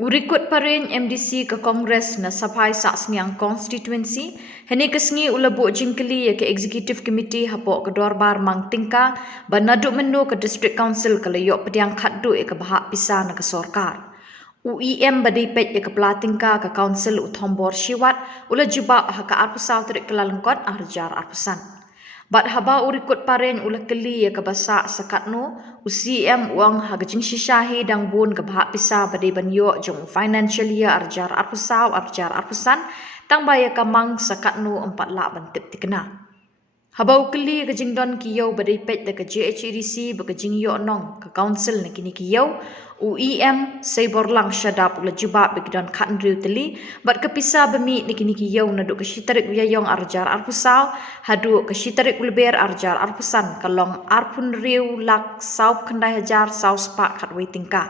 Urikut parin MDC ke Kongres na Sapai Saksniang Constituency, hene kesngi ulabuk jingkeli ya ke Executive Committee hapok ke Dorbar Mang Tingka, banaduk menu ke District Council ke layok pediang khaddu ya ke bahak pisah na ke Sorkar. UEM badipet ya ke Pelatingka ke Council Uthombor Shiwat, ula jubak ha ke Arpusau terik kelalengkot arjar Arpusan. Bat haba urikut paren ula keli ya ke basak sakatno, UCM uang haga jing shishahi dang bun ke bahak pisa badai banyo jong financial year arjar arpusan, tang baya ke mang sakatno 4 lak bantip tikena. Habau keli ke jingdon kiyau badai pet de ke JHEDC beke jing yo nong ke council na kini kiyau UEM seiborlang syadap ula jubak begidon katnriu teli bat kepisa bemi ni kini kiyau naduk ke shitarik wiyayong arjar arpusau haduk ke shitarik ulber arjar arpusan kalong arpun riu lak saup kendai hajar sau spak katwai tingka.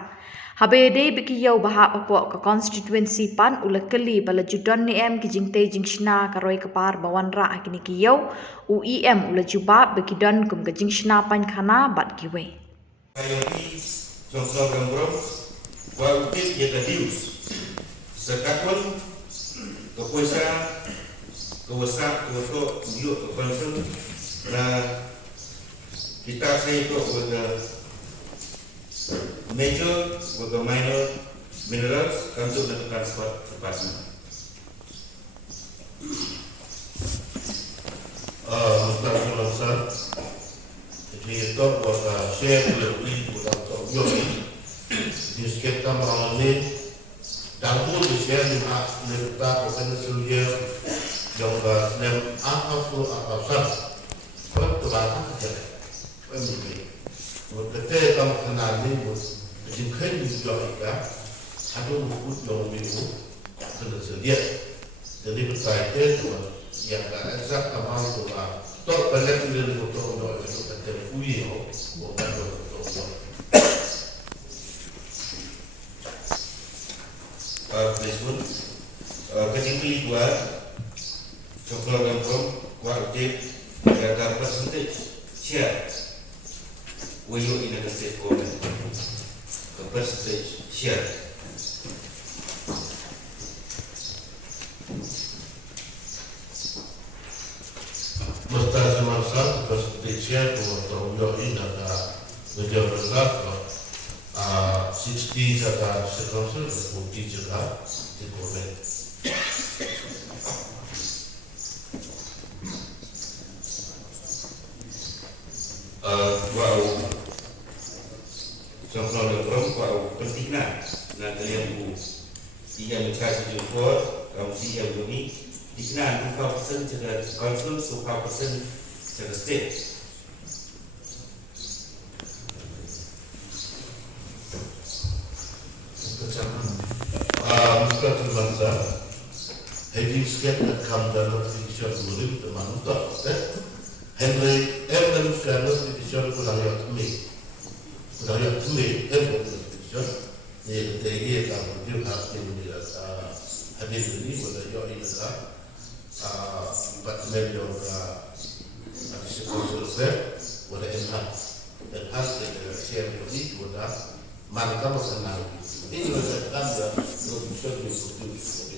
Habede bikiyau bahak papok ke constituency pan ula keli bala judon ni em kijing te jing shna karoi kepar bawan ra kini kiyau UEM ula jubab bekidon kum ke jing shna pan khana bat kiwe. Kayoki Jongsor Gambrom wa ukit ya kadius sekatun kepuasa kewasak kewato yuk kekonsul na kita saya itu pada major pada minor minerals untuk dan transport department. Mustahil jadi itu pada share lebih pada Tokyo di sekitar orang lain dan pun di share di negara profesional yang berasal apa kalau terbatas saja pemilik ketika kamu kenal ini jika juga ada buku yang minggu tersedia jadi berkaitan dengan yang eksak kamu itu tok balik dari foto untuk kita uji bukan foto. Facebook ketinggi dua coklat gempom kuartip ada percentage share wayu in the state government the percentage share Mustahil semasa percentage share Tokyo ini ada menjadi 60 adalah sekonsul 40 juga di government. Wow, contoh negara wow pentingnya nak kalian bu ia mencari jemput kamu siap bumi dikenal 5% jaga konsul 5% jaga state. Bukan terbangsa, having sket akan dalam fiction murid teman untuk Henry dan Fernando fiction kudaya tumi, Henry fiction ni tegi kamu juga ni hadis ini pada yo ini dah 4 million hadis konsul pada enhance share ini pada marka masalah ini sudah ada production di produksi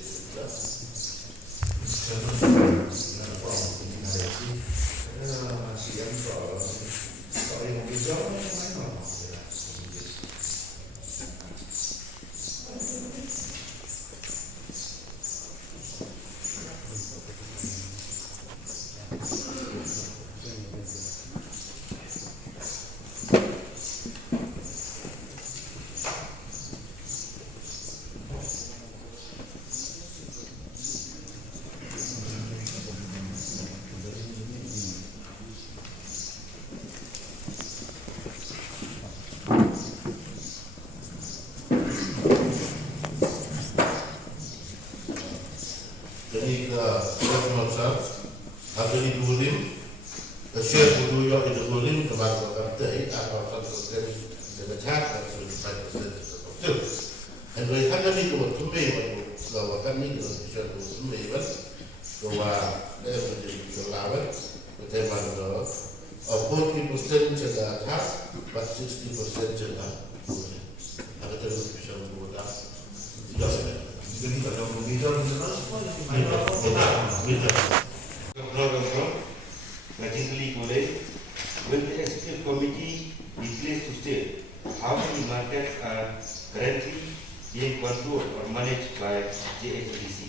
jadi ke Mozart atau di Gulim share budaya itu Gulim kebanggaan kata apa satu sebecat atau 5% dan dari hal ini kalau tumbuh bahwa kami dalam share tumbuh bahwa dia menjadi kelawat berteman bahwa 40% jaga atas 60% jaga Gulim. Ada terus bisa berbuat Jadi pada pembicara internasional semua Will the executive committee be pleased to state how many markets are currently being controlled or managed by JHBC?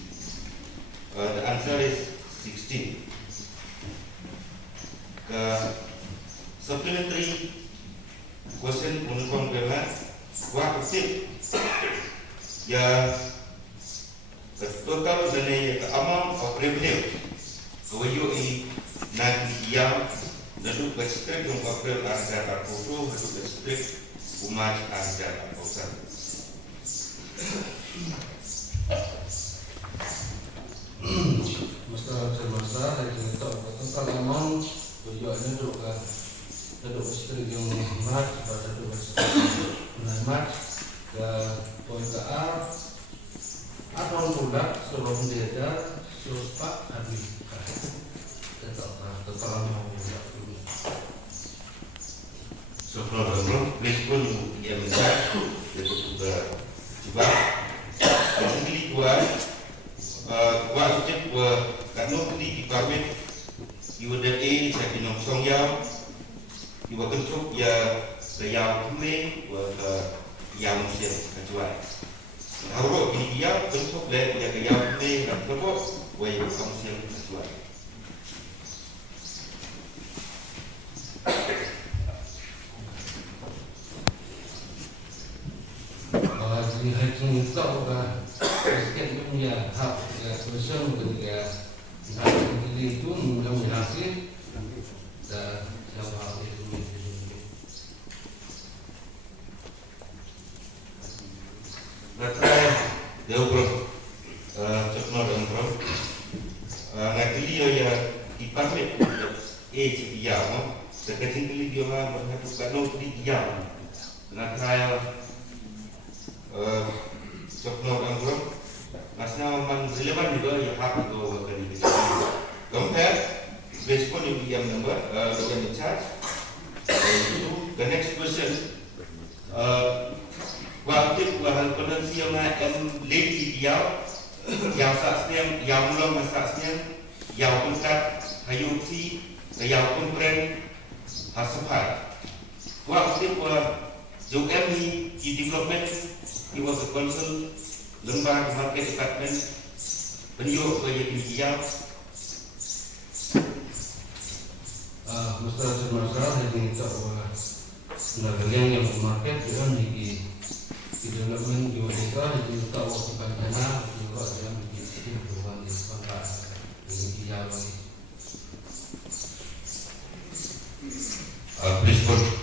The answer is 16. Supplementary question untuk kemudian waktu ya total dari amount of revenue kawayu ini nanti yang naduk distrik yang April ada foto naduk distrik umat ada pusat. Masa hari ini total amount tujuannya naduk distrik yang mat pada naduk distrik mat ke poin ke A atau pula sebelum dia supak habis Sebelum respon yang besar itu sudah coba jadi wajib karena di department iwada A saya pinong songyam iwa kentuk ya kayam me wa yang mesti kecuali harus dia bentuk le ya kayam me dan kebo wa yang mesti kecuali Jadi hari tahu kan sekian punya hak bersama ketika hari itu mengambil hasil dan siapa hal itu Baterai dia bro cekno dan bro nanti ya department dia mau sekarang dia mah berhati di dia nanti cekno dan bro masnya memang relevan juga ya hak itu dari kita compare respon yang number yang charge itu the next question waktu bahan potensi yang lagi yang saksnya yang mulai saksnya yang pengkat hayuti yang pengbrand hasupai waktu juga di development iwa ke konsul lembaga market department beliau bagi dia masalah yang tahu sebenarnya yang market juga di development juga itu tahu sebenarnya juga yang di bukan di kontrak ini dia lagi respon